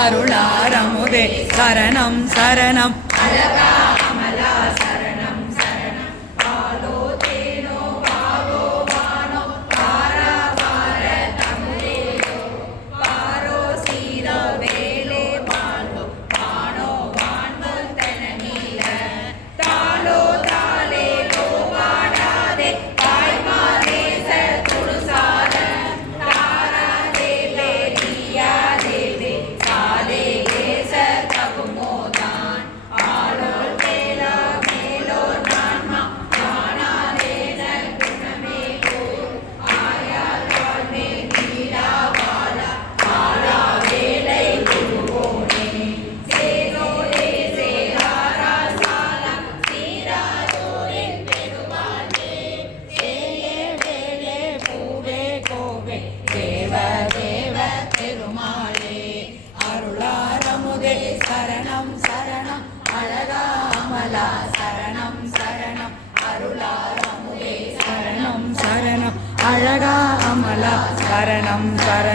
அருளாரமுதே சரணம் சரணம். அழகா அருளா சரணம் சரணம். அருளாரமுதே சரணம் சரணம். அழகா அமலா சரணம் சரணம்.